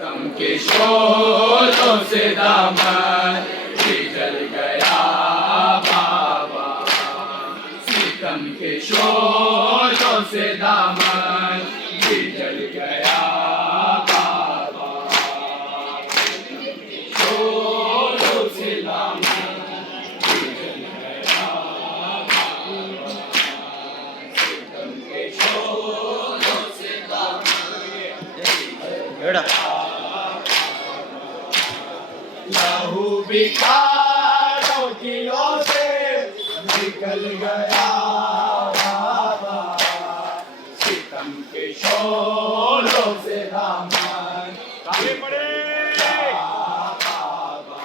सितम के शोरों से दामन भी जल गया बाबा, सितम के शोरों से दामन भी जल गया बाबा, शोरों से दामन भी जल गया बाबा, सितम के शोरों से लहू बिखारों किलों से निकल गया बाबा, सितम के शोरों से दामन काहे पड़े बाबा,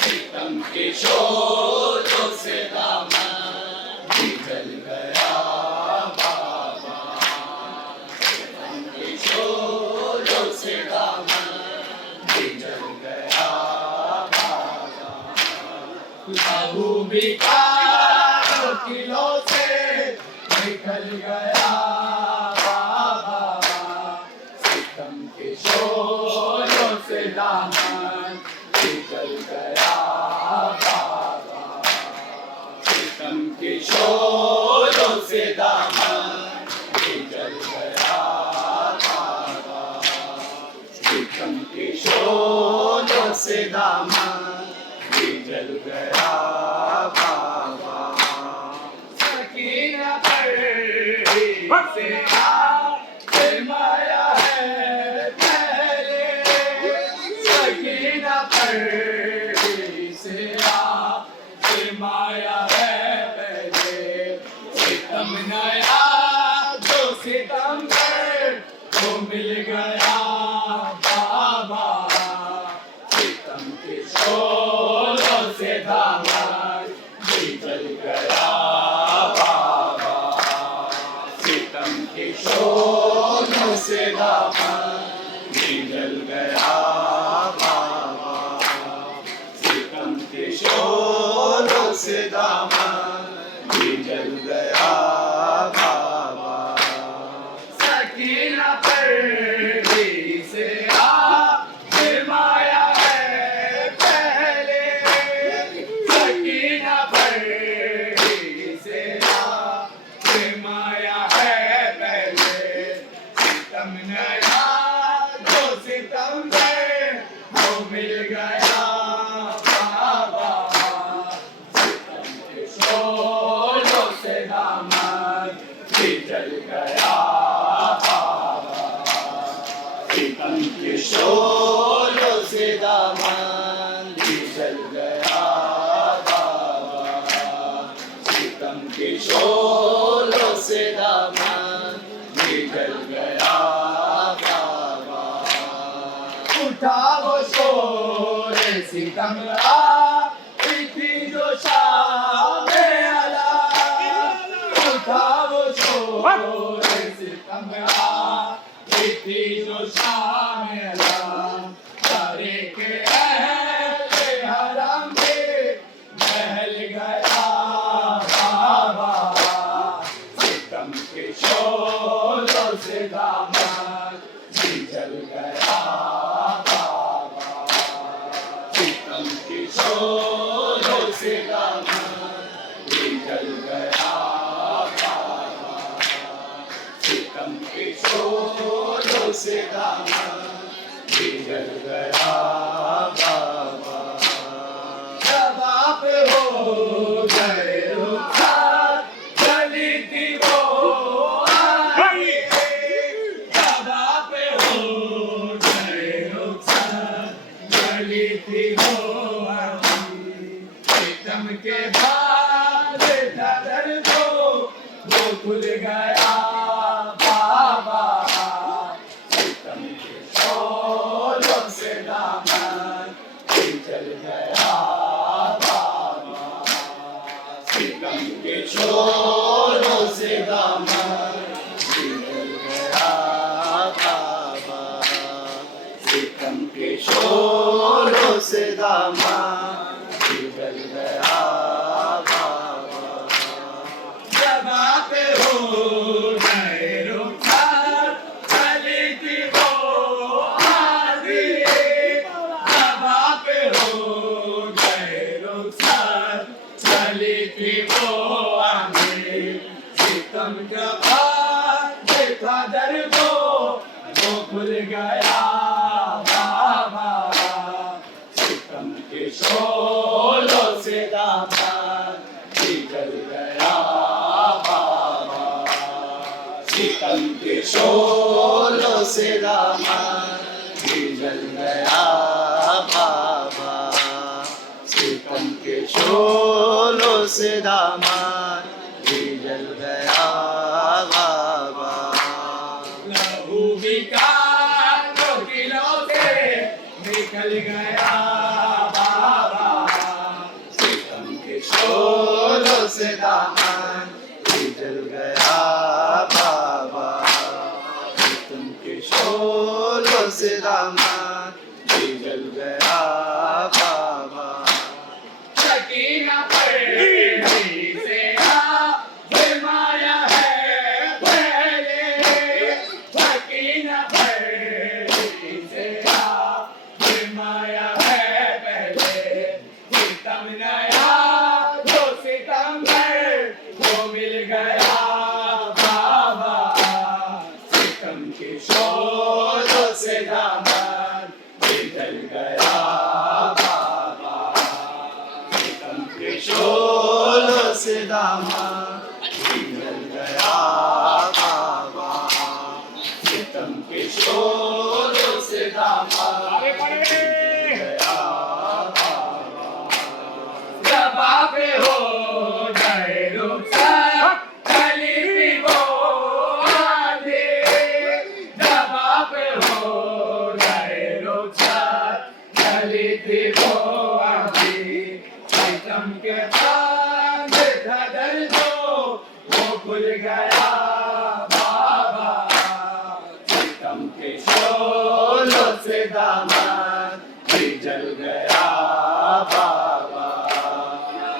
सितम के शोरों से दामन निकल गया बाबा, सितम के शोरों से दामन निकल गया बाबा, लहू बिखारों किलों से निकल गया बाबा, सितम के शोरों से दामन निकल गया बाबा, सितम के शोरों से दामन निकल गया बाबा, सितम के शोरों से दामन निकल गया बाबा, सकीना पर से माया है पहले, सकीना पर से माया है पहले, सितम नया जो सितम पर वो मिल गया बाबा, सितम के शोरों से दामन निकल गया बाबा, सितम के शोरों से दामन निकल गया बाबा, सितम के शोरों से दामन निकल गया बाबा, सकीना परवी से माया है पहले, सकीना परवी से माया है पहले, सितम नया जो सितम पर वो मिल गया बाबा, सितम के शोरों से दामन निकल गया बाबा, सितम के शोरों से दामन निकल गया बाबा, सितम के शोरों से दामन निकल गया बाबा, उठा वो शोर सितम थी जो शाम आला, उठा वो शोर सितम थी जो शाम आला, सारे के अहले हरम में बहल गया बाबा, सितम के शोरों से दामन निकल गया बाबा, सितम के शोरों से दामन निकल गया बाबा, सितम के शोरों से दामन निकल गया बाबा, जब आप हो गए रुखसार चली थी वो आगे, जब आप हो गए रुखसार चली थी वो आगे, सितम के बाद धर दो वो खुल गया बाबा, सितम के शोरों से दामन निकल गया बाबा, सितम के शोरों से दामन निकल गया बाबा, सितम के शोरों से दामन निकल गया बाबा, जब आप हो गए रुखसार चली थी वो खुल गया बाबा, सितम के शोलों से दामन भी जल गया बाबा, सितम के शोलों से दामन भी जल गया बाबा, सितम के शोलों से दामन भी जल गया बाबा। लहू भी कानों किलों से निकल गया बाबा, सितम के शोलों से दामन भी जल गया बाबा, सितम के शोलों से दामन भी जल गया बाबा। सकीना पर से माया है पहले, सकीना पर से माया है पहले, सितम नया जो सितंबर वो मिल गया बाबा, सितम के शोलों से दामन भी जल गया बाबा, सितम के शोलों से दामन भी जल गया बाबा, सितम के शोलों से दामन भी जल गया बाबा। जब पे हो जाए रुखसत चली थी वो आंधी, जब पे हो जाए रुखसत चली थी वो आंधी, सितम के चांद धधल जो वो खुल गया बाबा, सितम के शोलों से दामन भी जल गया बाबा,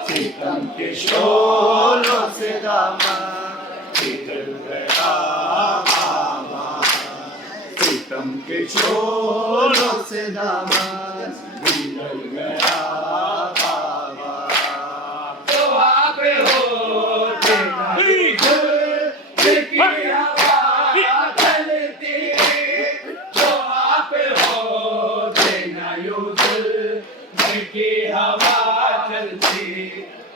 सितम के शोलों से दामन भी जल गया बाबा, सितम के शोलों से दामन भी जल गया बाबा। तो आप होते नहीं दिल की हवा चलती, तो आप होते नहीं दिल की हवा चलती,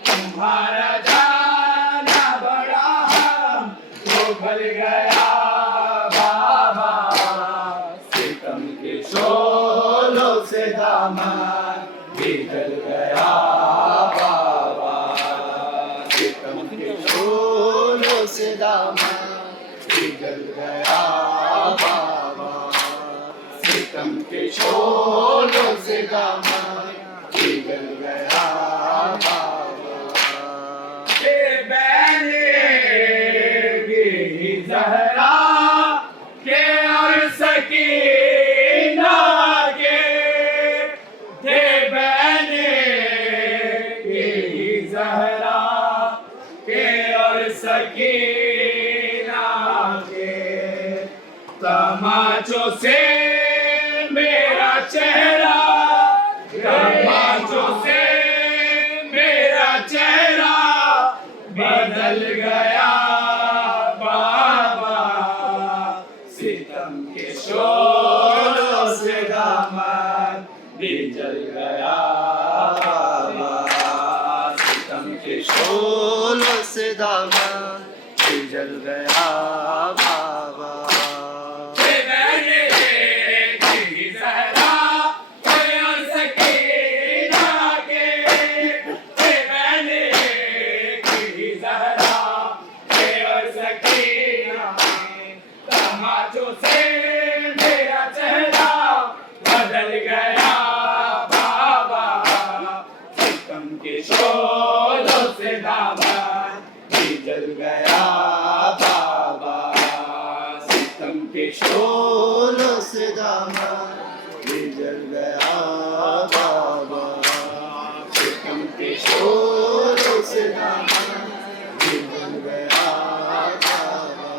तुम्हारा जाना बड़ा हम वो भल गया बाबा, सितम के शोलों से दामन भी जल गया बाबा, सितम के शोलों से दामन भी जल गया बाबा, सितम के शोलों से दामन भी जल गया बाबा। ये बहनेगी ज़हरा के और सकीना के, ये बहनेगी ज़हरा के और सकीना के, तमाचों से मेरा चेहरा, तमाचों से मेरा चेहरा बदल गया बाबा, सितम के शोलों से दामन भी जल गया बाबा, सितम के शोलों से दामन भी जल गया बाबा। तमाचों से मेरा चेहरा बदल गया बाबा, सितम के शोलों से दामन भी जल गया बाबा, सितम के शोलों से दामन भी जल गया बाबा, सितम के शोलों से दामन भी जल गया बाबा।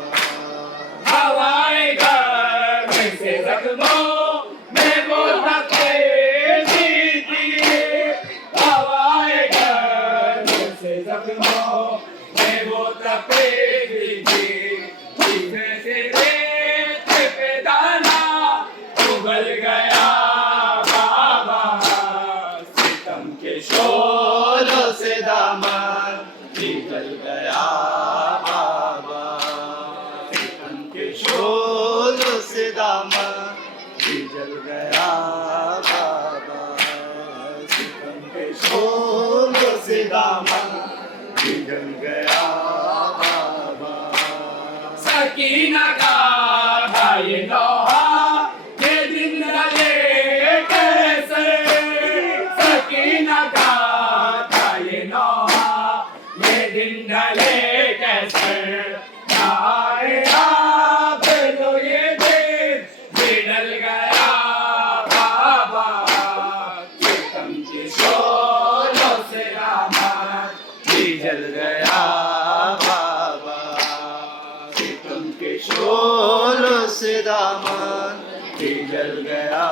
हवाएं गर्म से जख्मों में वो तपेदी थी, हवाएं गर्म से जख्मों में वो तपेदी थी, सीने से रेत पे दाना जल गया बाबा, सितम के शोलों से दामन जल गया बाबा। सकीना का था ये लोहा, ये दिन डले कैसे, सकीना का था ये लोहा, ये दिन डले कैसे, आया तो ये दिन बिगड़ गया बाबा, सितम के शोलों से दामन जल गया बाबा, सितम के शोलों से दामन जल गया